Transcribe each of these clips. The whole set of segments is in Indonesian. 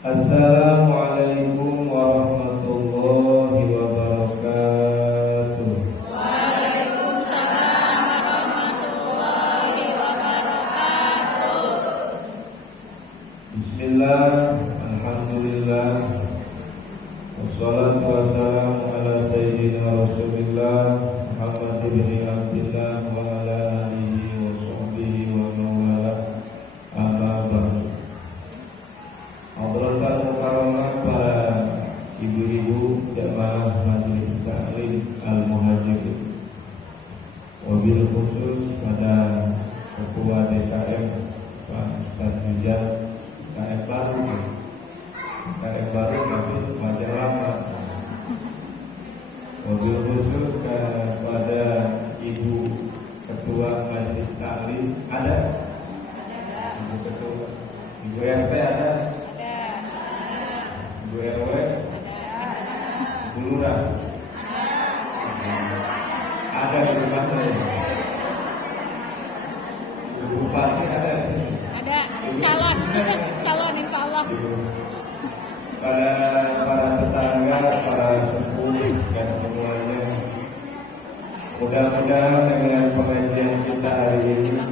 Assalamualaikum warahmatullahi wabarakatuh. Waalaikumsalam warahmatullahi wabarakatuh. Bismillah, alhamdulillah, wassalatu wassalamu ala sayyidina Rasulillah Muhammad ibn Abdillah wa ala alihi wa sahbihi wa mawala. Amma ba'du. Hadratan mukarramah para ibu-ibu jamaah Majelis Taklim Al-Muhajirin, wabil khusus pada Ketua DKM Pak Ustaz Rizal, KM baru tapi wajah lama. Wabil khusus kepada Ibu Ketua Majelis Taklim, ada? Ibu Ketua, Ibu RT ada? Ibu RW? Ibu Lurah? Ada di rumah saya. Ibu Bupati ada? Ada calon insya Allah. Pada para tetangga, para sepuh dan semuanya, mudah-mudahan dengan pengajian kita hari ini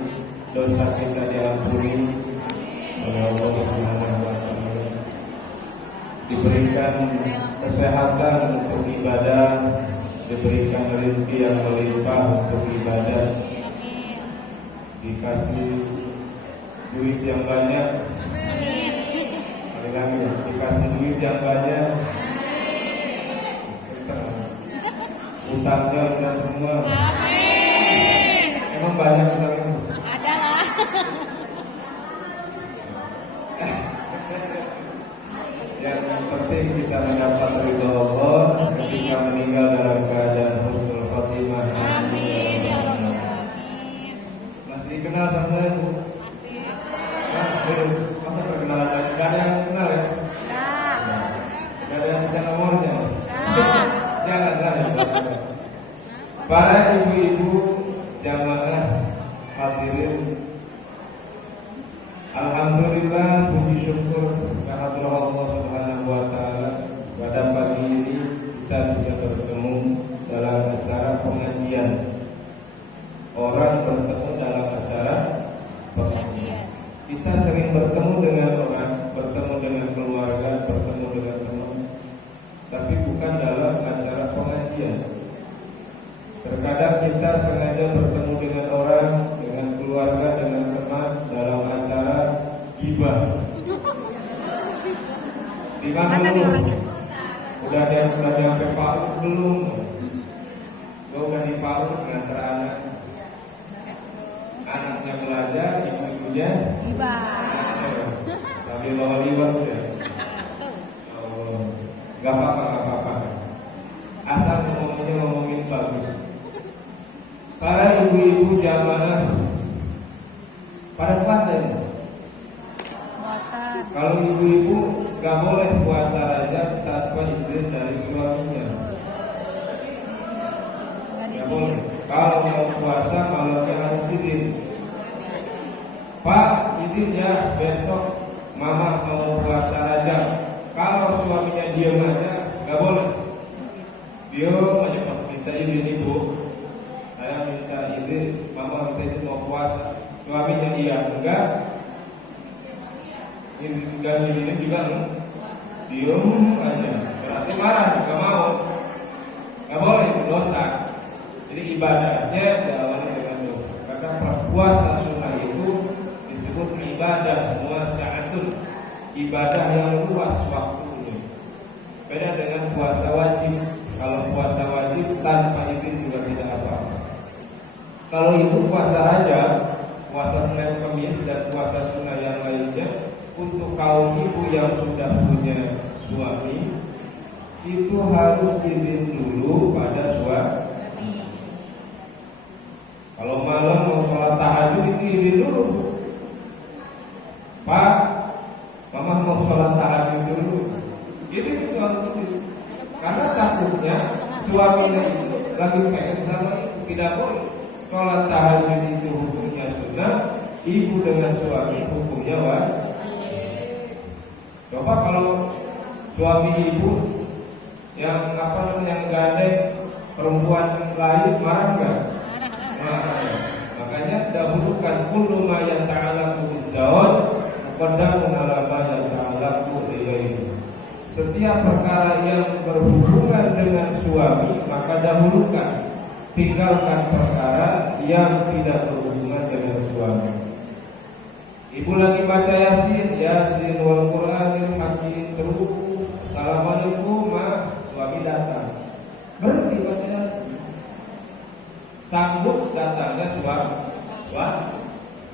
dosa kita diampuni oleh Allah Subhanahu wa Ta'ala, diberikan kesehatan untuk ibadah, diberikan rezeki yang melimpah untuk ibadah, dikasih duit yang banyak, dikasih duit yang banyak, utangnya udah semua. Amin. Emang banyak utangnya? Ada lah. Yang penting kita mendapat ridho Allah ketika meninggal dalam keadaan husnul khotimah. Amin ya rabbal alamin. Masih kenal sama saya, Bu? Masih. Masa perkenalan lagi? Gak ada yang kenal ya? Gak ada yang bisa nomornya? Jangan. Para ibu-ibu jamaah hadirin, alhamdulillah, puji syukur kehadirat Allah Subhanahu wa Ta'ala, pada pagi ini kita bisa bertemu dalam acara pengajian. Orang bertemu dalam acara pengajian. Kita sering bertemu dengan orang, bertemu dengan keluarga, bertemu dengan teman, tapi bukan dalam acara pengajian. Terkadang kita sengaja bertemu dengan orang, dengan keluarga, dengan teman dalam acara gibah. Di mana dulu? Udah sampai Palu belum? Gue udah di Palu ngantar anak. Anaknya belajar, ibu-ibunya Tiba. sambil bawa liwat ya. Gak apa-apa. Asal ngomongin bagus. Para ibu-ibu jamaah pada puasa ini. Kalau ibu-ibu gak boleh puasa Rajab tanpa izin dari suaminya. Gak boleh. Kalau mau puasa malamnya harus izin. Pak, izin ya besok mama mau puasa Rajab. Kalau suaminya diam aja, gak boleh. Dia minta izin ibu. Saya minta izin, mama minta izin mau puasa. Suaminya iya, enggak. Ini juga diam aja. Berarti marah, gak mau. Gak boleh, itu dosa. Jadi ibadahnya diawali dengan dosa. Karena puasa sunnah itu disebut ibadah semua sa'atun. Ibadah yang luas waktunya. Beda dengan puasa wajib. Kalau puasa wajib tanpa izin juga tidak apa-apa. Kalau itu puasa Rajab, puasa Senin Kamis dan puasa sunnah yang lainnya, untuk kaum ibu yang sudah punya suami itu harus izin dulu pada suami. Kalau malam mau sholat tahajud itu izin dulu. Pak, mama mau sholat tahajud dulu. Ini harus izin. Karena takutnya suaminya itu lagi pengen sama ibu, tidak boleh. Sholat tahajud itu hukumnya sunnah, ibu dengan suami hukumnya wajib. Coba kalau suami ibu yang gandeng perempuan lain marah enggak? Marah. Makanya dahulukan kullu ma yata'allaqu bizzawj muqaddamun 'ala ma yata'allaqu bighayrihi. Setiap perkara yang berhubungan dengan suami maka dahulukan, tinggalkan perkara yang tidak berhubungan dengan suami. Ibu lagi baca Yasin wal Qur'anil Hakim, terus Assalamualaikum ma, suami datang. Berhenti baca Yasin. Sambut datangnya suami. Wah,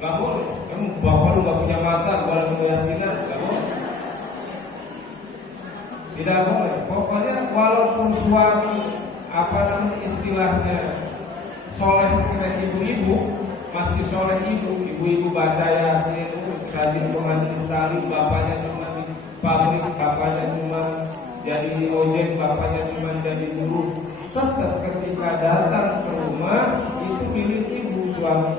gak boleh. Kamu bapak lu gak punya mata, boleh baca Yasinan, gak boleh. Tidak boleh. Pokoknya walaupun suami istilahnya soleh dengan ibu-ibu, masih soleh ibu-ibu baca Yasin, rajin mengaji sekali, bapaknya cuma di pabrik, bapaknya cuma jadi ojek, bapaknya cuma jadi buruh. Tetap ketika datang ke rumah itu milik ibu suami.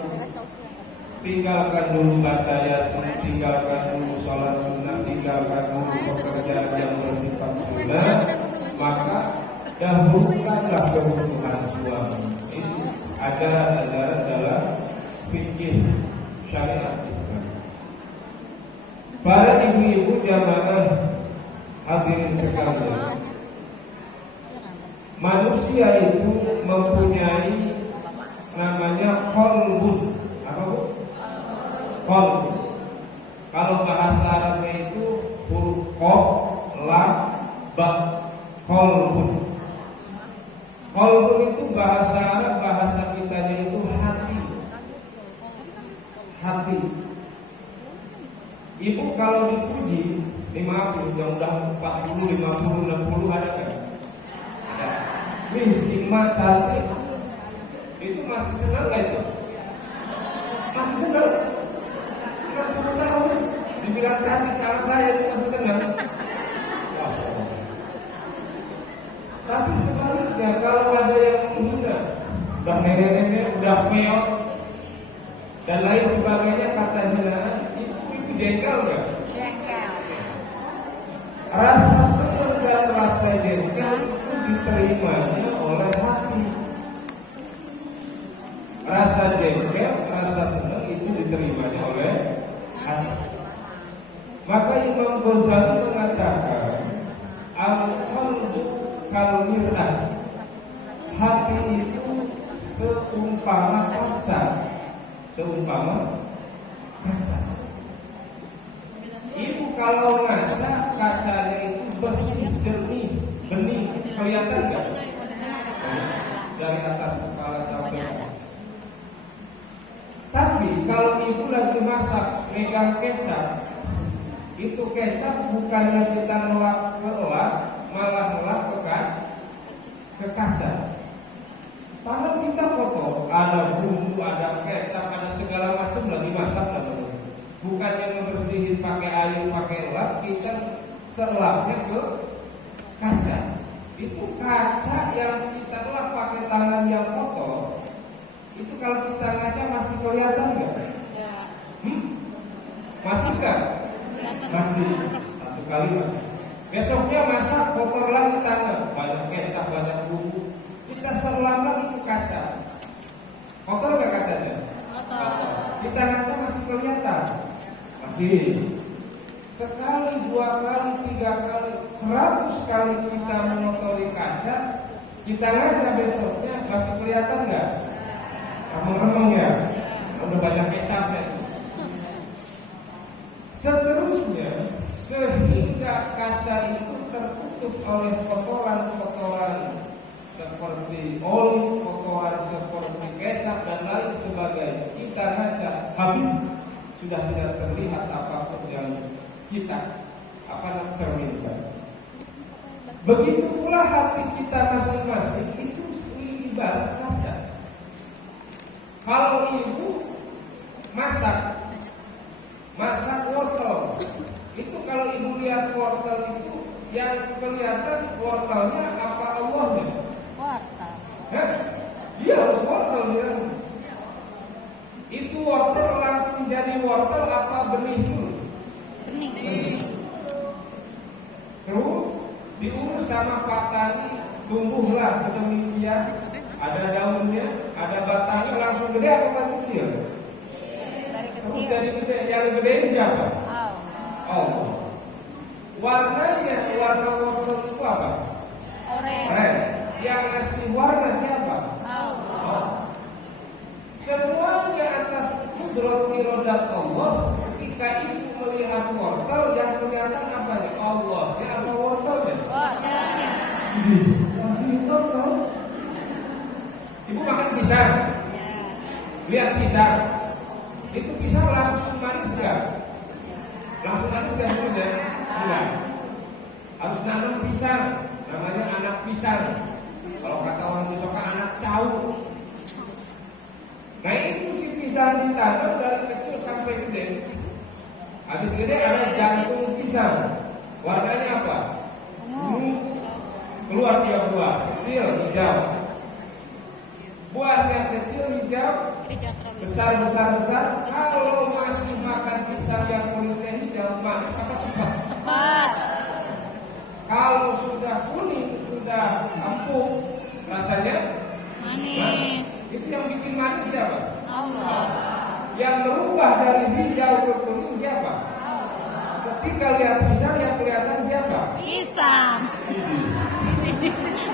Tinggalkan dulu baca Yasin, tinggalkan dulu sholat sunnah, tinggalkan dulu pekerjaan yang bersifat sunnah, maka dahulukanlah kebutuhan suami. Ini ajaran-ajaran dalam fikih syariat Islam. Para ibu-ibu jamaah hadirin sekalian, manusia itu mempunyai namanya qalbun. Apa bu? Qalbun. Kalau bahasa Arabnya itu huruf qaf, lam, ba, qalbun. Qalbun itu bahasa Arab, bahasa kitanya itu hati. Hati. Ibu kalau dipuji, maaf yang udah 40, 50, 60 ada kan? Ada. Wih, Cima cantik. Itu masih senang gak itu? Masih senang. 60 tahun dibilang cantik cara saya itu masih senang. Tapi sebaliknya kalau ada yang menghina, udah nenek-nenek, udah meot dan lain sebagainya, kata hinaan, itu jengkel nggak? Jengkel. Rasa senang dan rasa jengkel itu diterimanya oleh hati. Rasa jengkel, rasa senang itu diterimanya oleh hati. Maka Imam Ghazali mengatakan, al-qalbu kal-mir'ah, hati itu seumpama kaca. Seumpama kaca. Ibu kalau ngaca, kacanya itu bersih, jernih, bening, kelihatan nggak? Dari atas kepala sampai. Tapi kalau ibu lagi masak, megang kecap, itu kecap bukannya kita ngelap-ngelap, malah ke kaca. Tangan kita kotor, ada bumbu, ada kecap, ada segala macam lagi masak lah. Bukannya membersihin pakai air, pakai lap, kita selapnya ke kaca. Itu kaca yang kita lap pakai tangan yang kotor. Itu kalau kita ngaca masih kelihatan nggak? Ya. Masih nggak? Masih. Satu kali masih. Besoknya masak kotor lagi tangan, banyak kecap, banyak bumbu. Kita selap lagi ke kaca. Kotor nggak kacanya? Kotor. Kita ngaca masih kelihatan. Masih. Sekali, 2 kali, 3 kali, 100 kali kita mengotori kaca, kita ngaca besoknya masih kelihatan nggak? Remeng-remeng ya? Udah banyak kecapnya. Seterusnya, sehingga kaca itu tertutup oleh kotoran-kotoran seperti oli, kotoran seperti kecap dan lain sebagainya. Kita ngaca habis, sudah tidak terlihat apapun yang kita cerminkan. Begitu pula hati kita masing-masing itu ibarat kaca. Kalau ibu masak wortel, itu kalau ibu lihat wortel itu yang kelihatan wortelnya apa Allahnya? Wortel. Iya, harus wortel ya. Itu wortel langsung jadi wortel apa benih dulu? Benih. Terus diurus sama Pak Tani, tumbuhlah sedemikian. Ada daunnya, ada batangnya, langsung gede apa masih kecil? Dari Terus kecil. dari gede, yang gede ini siapa? Oh. Warnanya, warna wortel itu apa? Oranye. Yang ngasih warna siapa? Oh. Semuanya atas kudrat irodat Allah. Ketika ibu melihat wortel, yang kelihatan apa nih? Allahnya atau wortelnya? Wortelnya. Masih hitam tau? Ibu makan pisang. Lihat pisang. Itu pisang langsung manis nggak? Langsung manis nggak sudah? Enggak. Harus nanam pisang. Namanya anak pisang. Kalau kata orang Jawa anak cau. Nah itu si pisang ditanam dari kecil sampai gede. Habis gede ada jantung pisang. Warnanya apa? Keluar 3 buah. Kecil hijau. Buahnya kecil hijau, besar. Kalau masih makan pisang yang kulitnya hijau, manis apa sepat? Sepat. Kalau sudah kuning, sudah empuk, rasanya Manis. Itu yang bikin manis siapa? Allah. Yang berubah dari hijau ke kuning siapa? Ketika lihat pisang yang kelihatan siapa? Pisang.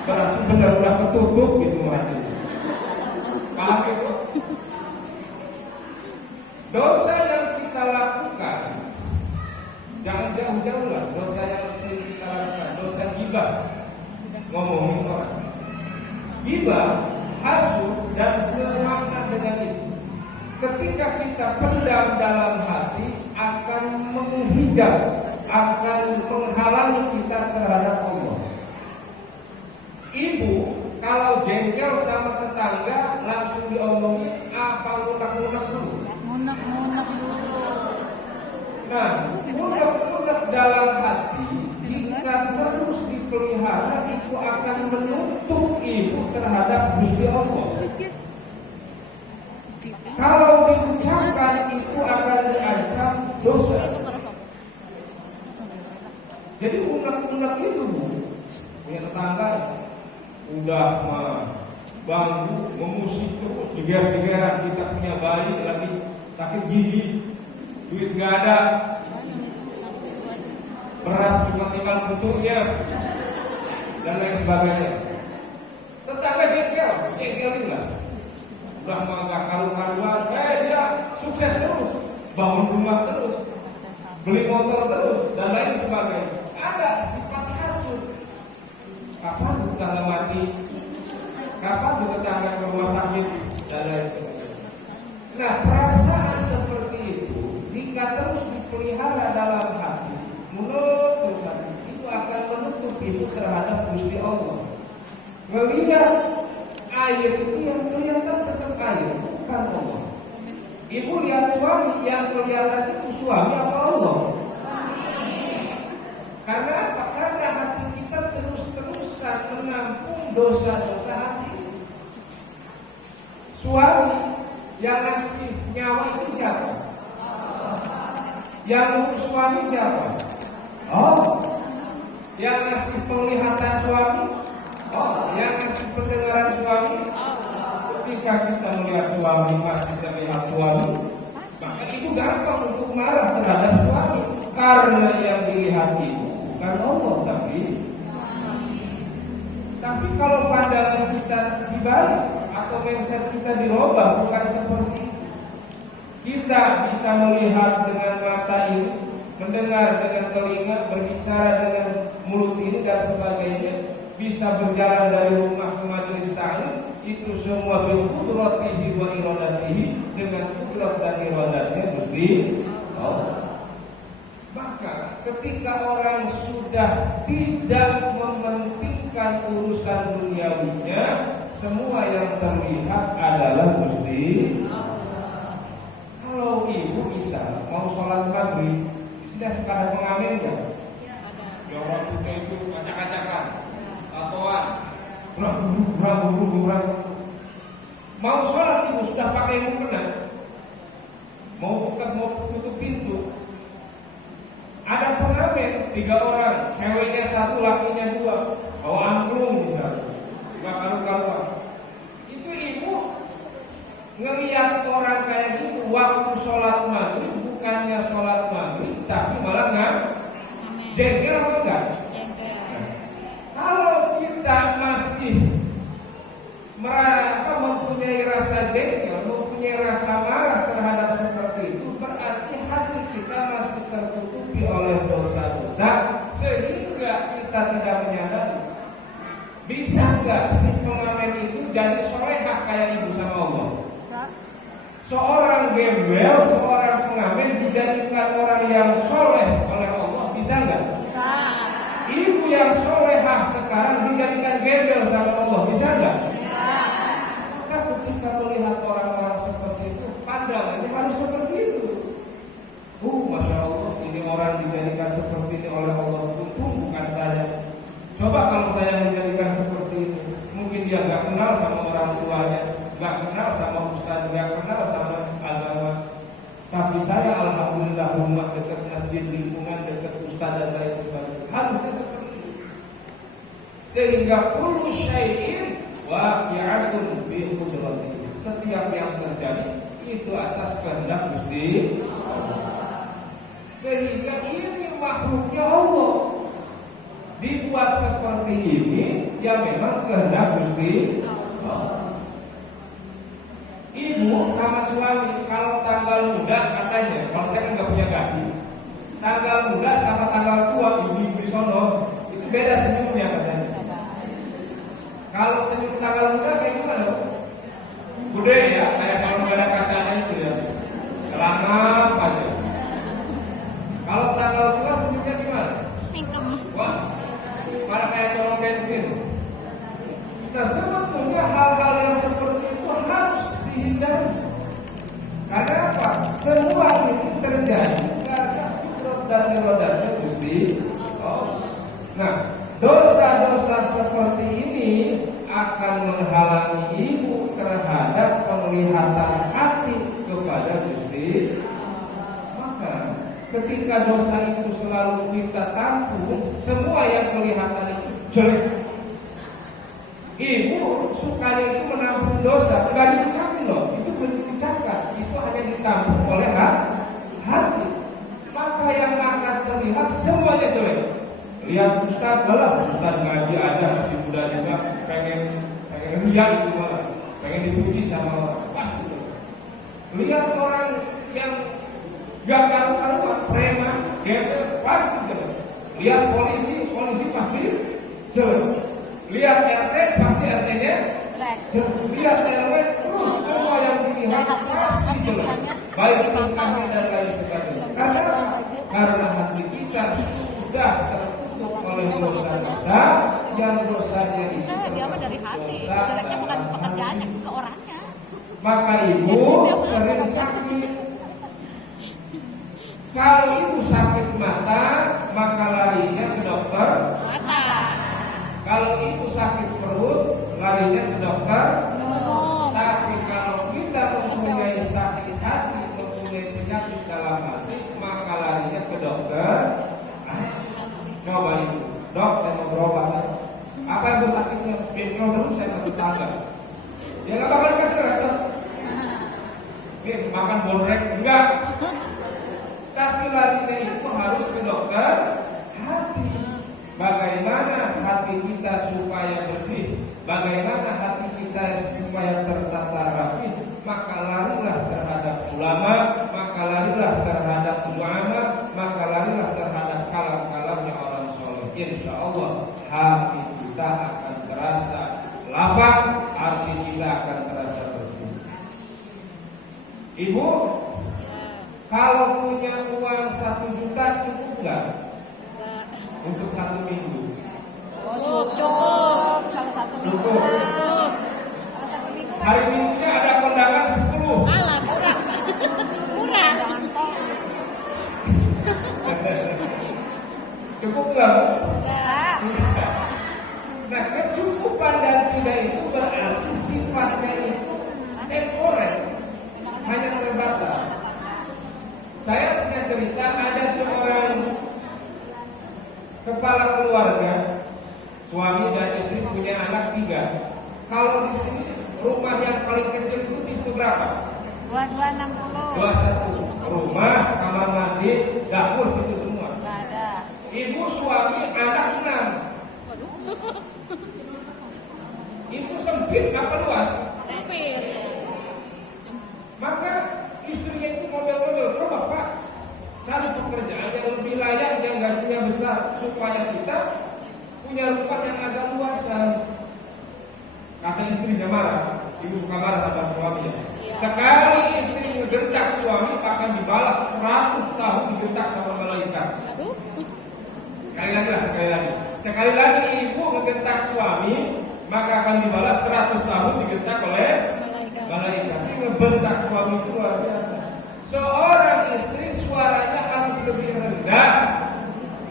Berarti benar-benar ketutup gitu hati. Paham itu? Dosa yang kita lakukan, jangan jauh-jauh lah. Dosa yang sering kita lakukan, dosa ghibah, ngomongin orang. Ghibah, hasud dan semakna dengan itu. Ketika kita pendam dalam hati, akan menghijab, akan menghalangi kita terhadap Allah. Ibu kalau jengkel sama tetangga langsung diomongin apa lunak-lunak dulu. Munek-munek dulu. Nah, lunak-lunak dalam hati jika terus dipelihara itu akan menutup ibu terhadap Gusti Allah. Kalau diucapkan itu akan diancam dosa. Jadi unek-unek itu punya tetangga udah banggu, memusik terus, diger-digeran, kita punya bayi lagi sakit gigi, duit nggak ada, beras cuma tinggal bentuknya dan lain sebagainya. Tetangga jengkelin lah. Udah nggak karu-karuan, dia sukses terus, bangun rumah terus, beli motor terus dan lain sebagainya. Ada sifat hasud. Kapan tetangga mati? Kapan tetangga ke rumah sakit dan lain sebagainya. Nah, perasaan seperti itu jika terus dipelihara dalam hati, menurut itu akan menutup pintu terhadap Melihat air itu yang kelihatan tetap air, bukan Allah. Ibu lihat suami, yang kelihatan itu suami atau Allah? Karena apa? Karena hati kita terus-terusan menampung dosa-dosa hati. Suami yang ngasih nyawa itu siapa? Yang ngurus suami siapa? Oh. Yang ngasih penglihatan suami? Oh. Yang ngasih pendengaran suami? Ketika kita melihat suami masih terlihat suami, maka itu gampang untuk marah terhadap suami, karena yang dilihat itu bukan Allah tapi kalau pandangan kita dibalik atau mindset kita dirubah, bukan seperti itu. Kita bisa melihat dengan mata ini, mendengar dengan telinga, berbicara dengan mulut ini dan sebagainya, bisa berjalan dari rumah ke majelis taklim, itu semua bil qudratihi wa iradatihi, dengan kudrat dan iradatnya Gusti Allah. Maka ketika orang sudah tidak mementingkan urusan duniawinya, semua yang terlihat adalah Gusti Allah. Kalau ibu bisa mau sholat maghrib, sudah pada pengamen kan? Ya orang kita itu acak-acakan, tatoan, kurang. Mau sholat ibu sudah pakai mukena, mau tutup pintu. Ada pengamen 3 orang, ceweknya 1, lakinya 2, bawa angklung misalnya, 5 karu-karuan. Itu ibu ngelihat orang kayak gitu waktu sholat maghrib, bukannya sholat maghrib, tapi malah nggak jengkel apa enggak? Kalau kita masih mempunyai rasa jengkel, mempunyai rasa marah terhadap seperti itu, berarti hati kita masih tertutupi oleh dosa-dosa sehingga kita tidak menyadari. Bisa nggak si pengamen itu jadi solehah kayak ibu sama Allah? Seorang gembel, seorang pengamen dijadikan orang yang soleh oleh Allah, bisa nggak? Bisa. Ibu yang solehah sekarang dijadikan gembel sama Allah, bisa nggak? Bisa. Maka ketika melihat orang-orang seperti itu, pandangannya harus seperti itu. Masya Allah, ini orang dijadikan seperti ini oleh Allah, untung bukan saya. Coba kalau saya menjadikan seperti itu, mungkin dia nggak kenal sama orang tuanya, nggak kenal sama ustaz, nggak kenal sama agama. Tapi saya alhamdulillah rumah dekat masjid, lingkungan dekat ustaz dan lain sebagainya. Harusnya seperti itu. Sehingga kullu syai'in waqi'atun bi qudratihi. Setiap yang terjadi itu atas kehendak Gusti Allah. Sehingga ini makhluknya Allah dibuat seperti ini, ya memang kehendak Gusti Allah. Ibu sama suami kalau tanggal muda katanya, kalau saya kan nggak punya gaji, tanggal muda sama tanggal tua ibu di sono itu beda senyumnya katanya. Kalau senyum tanggal muda kayak gimana? Gede ya, kayak kalau nggak ada kacanya itu ya, celana aja. Kalau tanggal tua senyumnya gimana? Wah, malah kayak colong bensin. Nah, sebetulnya hal-hal yang seperti itu harus dihindari. Karena apa? Semua itu terjadi karena kudrat dan iradatnya Gusti Allah. Nah, dosa-dosa seperti ini akan menghalangi ibu terhadap penglihatan hati kepada Gusti. Maka ketika dosa itu selalu kita tampung, semua yang kelihatan itu jelek. Ibu sukanya itu menampung dosa, nggak diucapin loh, itu belum diucapkan, itu hanya ditampung oleh hati. Maka yang akan terlihat semuanya jelek. Lihat Ustaz, Ustaz ngaji aja masih muda juga, pengen riak itu malah, pengen dipuji sama orang, pasti jelek. Lihat orang yang gak karu-karuan, preman, gembel, pasti jelek. Lihat polisi pasti jelek. Lihat RT pasti RT-nya jelek. Lihat RW, terus semua yang dilihat pasti jelek. Baik itu kami dan lain sebagainya. Karena hati kita sudah tertutup oleh dosa-dosa yang dosanya itu Dia mah dari hati. dosa Jeleknya bukan dalam pekerjaannya, hati, ke orangnya. maka ibu sering sakit. Kalau ibu sakit mata, maka larinya ke dokter Mata. Kalau ibu sakit perut, larinya ke dokter. Minum. Tapi kalau kita mempunyai sakit hati, mempunyai penyakit dalam hati, maka larinya ke dokter. Coba ibu, dok, saya mau berobat. Apa ibu sakitnya? Bengkel terus saya sakit tangga. Dia nggak bakal kasih resep. Oke, makan bodrek enggak. Tapi larinya itu harus ke dokter hati. Bagaimana hati kita supaya bersih, bagaimana hati kita supaya tertata rapi, maka larilah terhadap ulama, maka larilah terhadap ulama, maka larilah terhadap kalam-kalamnya orang soleh. Insya Allah hati kita akan terasa lapang, hati kita akan terasa bersih. Ibu, kalau punya uang 1 juta cukup nggak untuk 1 minggu? Oh, cukup. Kalau 1 minggu. Cukup. Kalau 1 minggu. Hari minggunya ada kondangan 10. Alah, kurang. Kurang. Cukup nggak? Enggak. Nah, kecukupan dan tidak itu berarti sifatnya itu temporer, hanya terbatas. Saya punya cerita, ada seorang kepala keluarga, suami dan istri punya anak 3. Kalau di sini rumah yang paling kecil itu berapa? 2260. 21. Rumah, kamar mandi, dapur itu semua. Enggak ada. Ibu, suami, anak 6. Itu sempit apa luas? Sempit. Maka istrinya itu model-model, coba Pak, cari pekerjaan yang lebih layak, yang gajinya besar, supaya kita punya rumah yang agak luasan. Kata istrinya marah, ibu suka marah sama suaminya. Sekali istri ngegentak suami akan dibalas 100 tahun digentak sama malaikat. Sekali lagi ibu ngegentak suami, maka akan dibalas 100 tahun digentak oleh malaikat. Ini ngebentak suami itu luar biasa. Seorang istri suaranya harus lebih rendah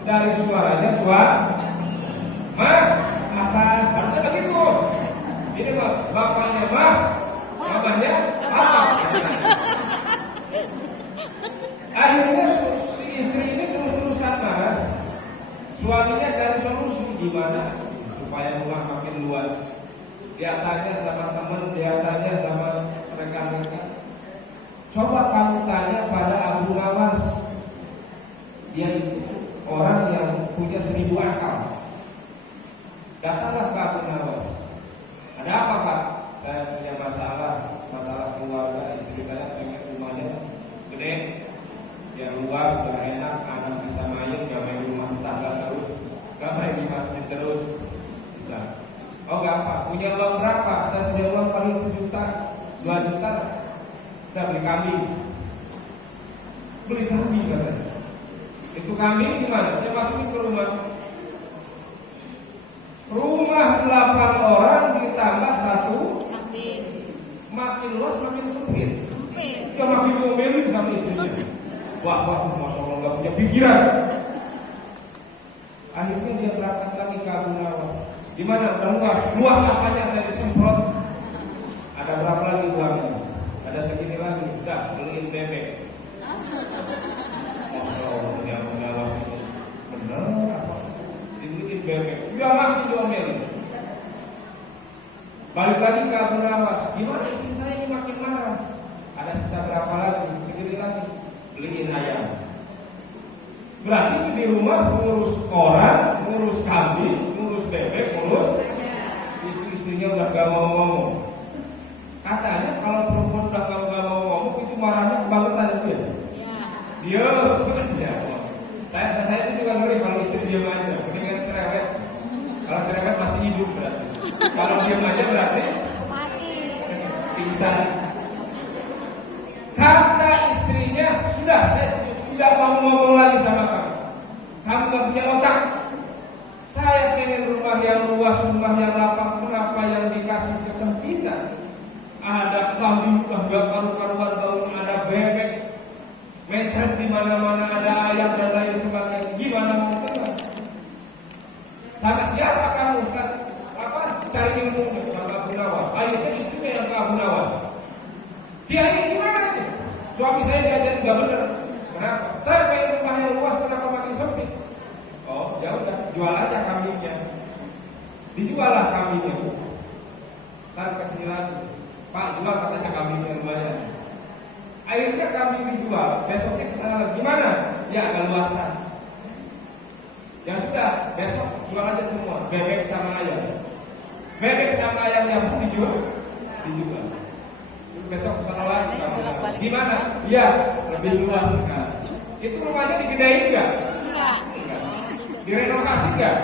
dari suaranya suami. Mah, apa? Harusnya begitu. Ini bapaknya mah, mamanya apa? Akhirnya si istri ini terus-terusan marah. Suaminya cari solusi gimana supaya rumah makin luas. Dia tanya sama teman, dia tanya sama rekan-rekan. Coba kamu tanya pada Abu Nawas. Dia itu orang yang punya 1000 akal. Datanglah ke Abu Nawas. Ada apa Pak? Saya punya masalah keluarga. Istri saya pengen rumahnya gede, yang luas, yang enak, anak bisa main, gak main rumah tangga terus, gak main di masjid terus, bisa. Oh gak apa, punya uang berapa? Saya punya uang paling 1 juta, 2 juta. Kita beli kambing. Beli kambing katanya. Itu kambing gimana? Saya masukin ke rumah. Rumah 8 orang ditambah 1, makin luas makin sempit. Dia makin ngomelin sama istrinya. Wah, masya Allah gak punya pikiran. Akhirnya dia berangkat lagi ke Abu Nawas. Di mana? Luas apanya saya disemprot. Ada berapa lagi uangnya? Ada segini lagi. Sudah beliin bebek. Oh, dia Abu Nawas itu benar apa? Dibeliin bebek. Dia makin diomelin. Balik lagi ke Abu Nawas. Gimana istri saya ini makin marah? Ada sisa berapa lagi? Segini lagi. Beliin ayam. Berarti di rumah ngurus orang, ngurus kambing, ngurus bebek, ngurus itu istrinya udah gak mau ngomong. Katanya kalau perempuan udah gak mau ngomong itu marahnya kebangetan itu ya. Dia kerja. Saya itu juga ngeri kalau istri diam aja. Mendingan cerewet. Kalau cerewet masih hidup berarti. Kalau diam aja berarti pingsan. Kata istrinya, sudah saya tidak mau ngomong lagi sama kamu. Kamu gak punya otak. Saya pengen rumah yang jual aja semua, bebek sama ayam. Bebek sama ayamnya pun dijual. Besok pengelolaan gimana? Iya, lebih luas sekali. Itu rumahnya digedein nggak? Enggak. Direnovasi nggak?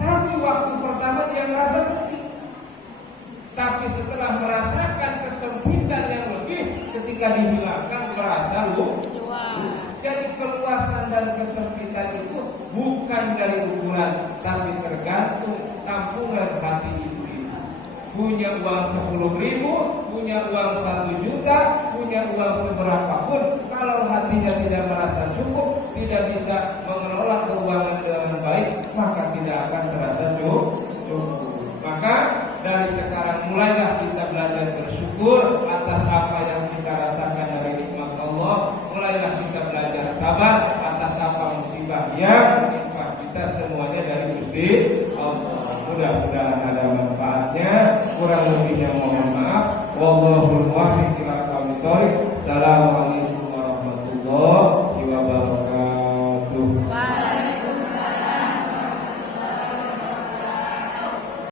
Tapi waktu pertama dia merasa sepi. Tapi setelah merasakan kesempitan yang lebih, ketika dihilangkan merasa luas. Jadi keluasan dan kesempitan itu bukan dari ukuran, tapi tergantung tampungan hati itu. Punya uang 10.000, punya uang 1 juta, punya uang seberapapun, kalau hatinya tidak merasa cukup, tidak bisa mengelola keuangan dengan baik, maka tidak akan terasa cukup. Maka dari sekarang mulailah kita belajar bersyukur atas apa yang kita rasakan dari nikmat Allah. Mulailah kita belajar sabar atas apa musibah yang menimpa kita, semuanya dari Gusti Allah. Mudah-mudahan